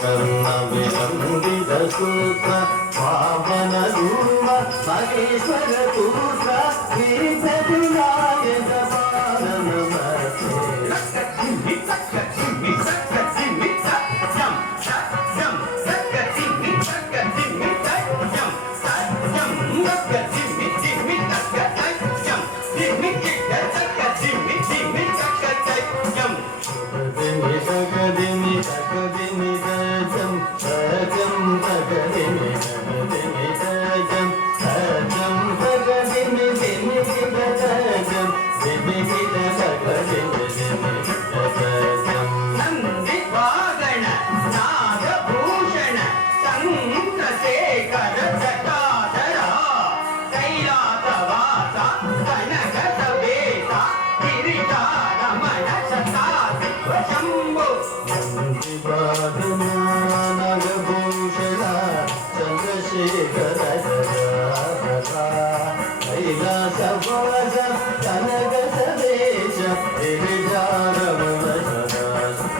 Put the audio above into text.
ಕರ್ಣ ವಿಲಂಬಿತ ಸೂತ್ರ ಪಾವನ ಧೂಮ ಮಹೇಶ್ವರ ಪುತ್ರ ಗಿರಿಜನಾಯಕ ಬಾಲ ನಮಸ್ತೆ నాగభూషణ చంద్రశేఖర కైలాస